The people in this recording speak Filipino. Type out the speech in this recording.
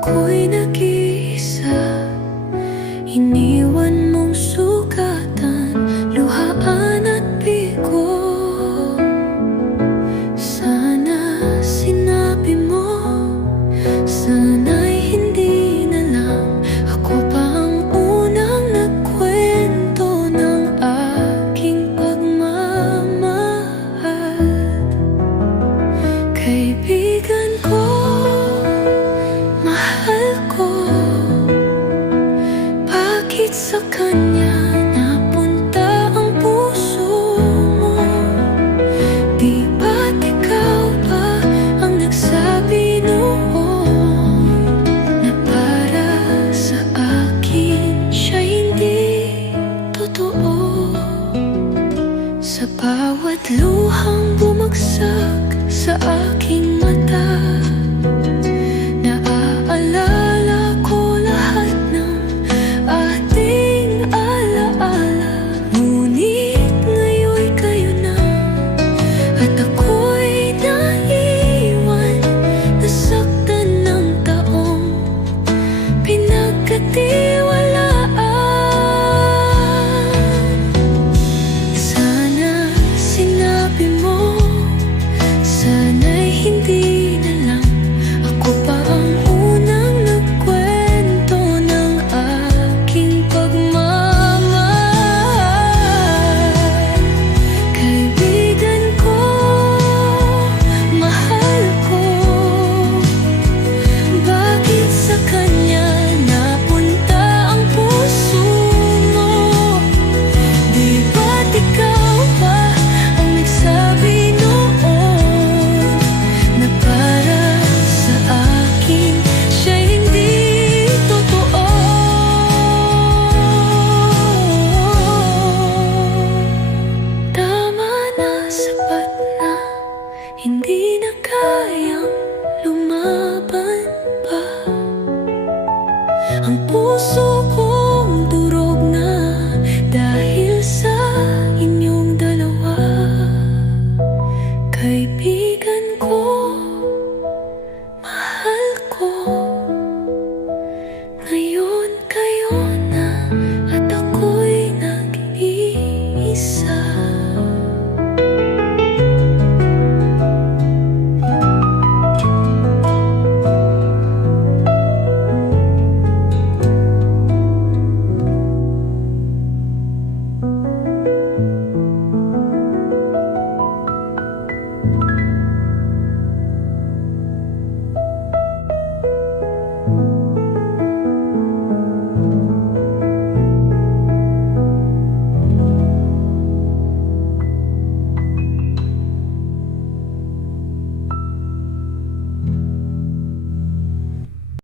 ako'y nag-iisa, iniwan mong sugatan, luhaan at bigo. Sana sinabi mo, sana'y hindi na lang ako pa ang unang nagkwento ng aking pagmamahal. Kaibigan ko, mahal ko, bakit sa kanya napunta ang puso mo? Di ba't ikaw ba ang nagsabi noon na para sa akin siya hindi totoo? Sa bawat luhang bumagsak sa aking mata, naaalala ko lahat ng ating alaala. Ngunit ngayon'y kayo na, at ako'y naiwan, nasaktan ng taong pinagkatiwalaan. Sana sinabi mo, sana'y hindi na lang ako pa ang unang nagkwento ng aking pagmamahal. Kaibigan ko, mahal ko, bakit sa kanya napunta ang puso mo? Di ba't ikaw ba ang nagsabi noon na para sa akin siya hindi totoo? Tama na, sapat na, hindi na kayang lumaban pa ang puso